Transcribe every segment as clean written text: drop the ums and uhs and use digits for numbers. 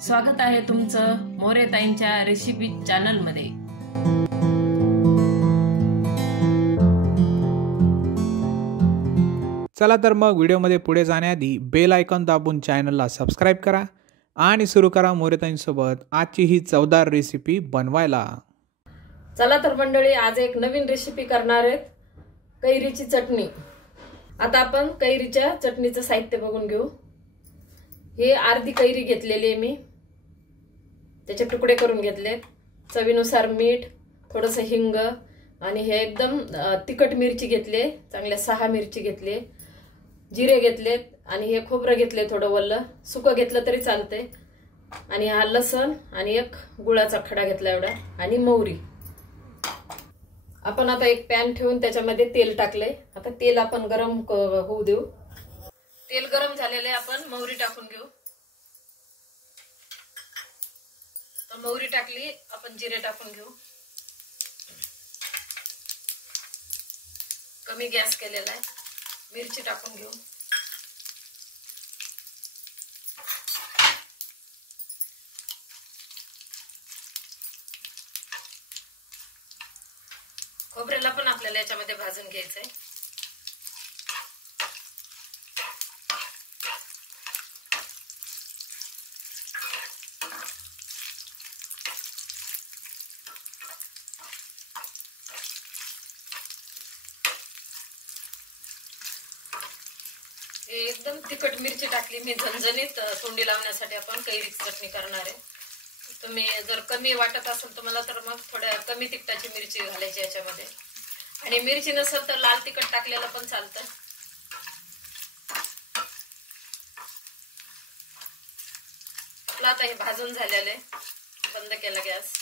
स्वागत आहे तुमचं मोरेताईंच्या रेसिपी चॅनल मध्ये। चला तर मग व्हिडिओमध्ये पुढे जाण्याआधी बेल आयकॉन दाबून चॅनलला सबस्क्राइब करा आणि सुरू करा मोरेताईंसोबत आजची ही चवदार रेसिपी बनवायला। चला तर मंडळी, आज एक नवीन रेसिपी करणार आहे, कैरीची चटणी। आता आपण कैरीच्या चटणीचं साहित्य बघून घेऊ। हे अर्धी कैरी घेतलेली आहे मी, त्याचे तुकडे करून घेतले। चवीनुसार मीठ, थोडंसं हिंग आणि हे एकदम तिखट मिरची घेतले, चांगल्या 6 मिरची घेतले, जिरे घेतलेत आणि हे खोबरं घेतले, थोडं वल्ल सुकं घेतलं तरी चालते। आणि हा लसण आणि एक गुळाचा खडा घेतला एवढा आणि मोहरी। आपण आता एक पॅन ठेवून त्याच्यामध्ये तेल टाकले। आता तेल आपण गरम होऊ देऊ। तेल गरम झालेले, आपण मोहरी टाकून घेऊ। तर मोहरी टाकली, आपण जिरे टाकून घेऊ। कमी गॅस केलेला आहे। मिरची टाकून घेऊ। खोबऱ्याला पण आपल्याला याच्यामध्ये भाजून घ्यायचंय। एकदम तिखट मिरची टाकली मी, झणझणीत तोंडी लावण्यासाठी आपण कैरीची चटणी करणार आहे। तुम्ही जर कमी वाटत असेल तुम्हाला तर मग थोड्या कमी तिखटाची मिरची घालायची याच्यामध्ये, आणि मिरची नसेल तर लाल तिखट टाकलेलं पण चालतं। आपला आता हे भाजून झालेलं आहे, बंद केला गॅस।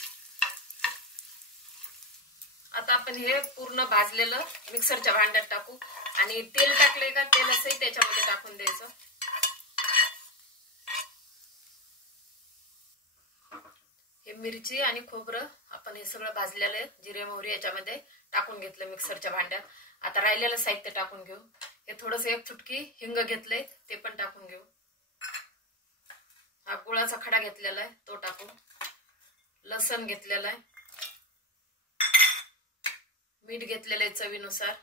आता आपण हे पूर्ण भाजलेलं मिक्सरच्या भांड्यात टाकू आणि तेल टाकले का तेल असंही त्याच्यामध्ये टाकून द्यायचं। हे मिरची आणि खोबरं आपण हे सगळं भाजलेलं जिरे मोहरी याच्यामध्ये टाकून घेतलं मिक्सरच्या भांड्यात। आता राहिलेलं साहित्य टाकून घेऊ। हे थोडंसं एक चुटकी हिंग घेतलंय, ते पण टाकून घेऊ। हा गुळाचा खडा घेतलेला आहे, तो टाकू। लसण घेतलेला आहे, मीठ घेतलेलं आहे चवीनुसार,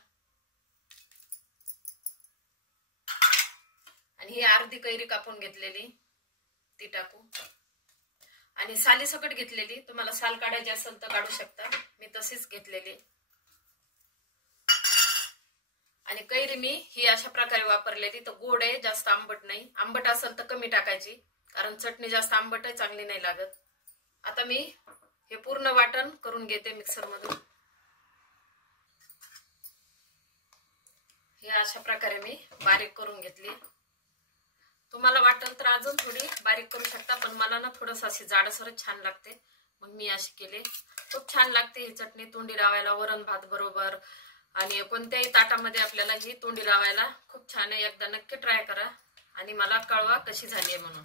आणि ही अर्धी कैरी कापून घेतलेली ती टाकू। आणि साली सकट घेतलेली, तुम्हाला साल काढायची असेल तर काढू शकता, मी तशीच घेतलेली। आणि कैरी मी ही अशा प्रकारे वापरलेली, तर गोड आहे, जास्त आंबट नाही। आंबट असेल तर कमी टाकायची, कारण चटणी जास्त आंबट आहे, चांगली नाही लागत। आता मी हे पूर्ण वाटण करून घेते मिक्सर मधून। हे अशा प्रकारे मी बारीक करून घेतली। तुम्हाला वाटलं तर अजून थोडी बारीक करू शकता, पण मला ना थोडंसं अशी जाडसरच छान लागते, मग मी अशी केले। खूप छान लागते ही चटणी तोंडी लावायला, वरण भात बरोबर आणि कोणत्याही ताटामध्ये आपल्याला ही तोंडी लावायला खूप छान आहे। एकदा नक्की ट्राय करा आणि मला कळवा कशी झाली आहे म्हणून।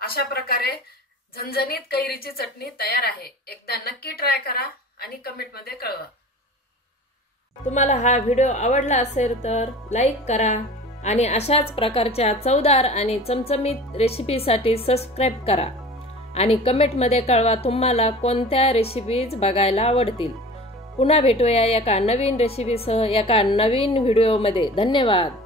अशा प्रकारे झणझणीत कैरीची चटणी तयार आहे। एकदा नक्की ट्राय करा आणि कमेंट मध्ये कळवा। तुम्हाला हा व्हिडिओ आवडला असेल तर लाईक करा आणि अशाच प्रकारच्या चवदार आणि चमचमीत रेसिपीसाठी सबस्क्राईब करा आणि कमेंट मध्ये कळवा तुम्हाला कोणत्या रेसिपीज बघायला आवडतील। पुन्हा भेटूया एका नवीन रेसिपीसह एका नवीन व्हिडिओमध्ये। धन्यवाद।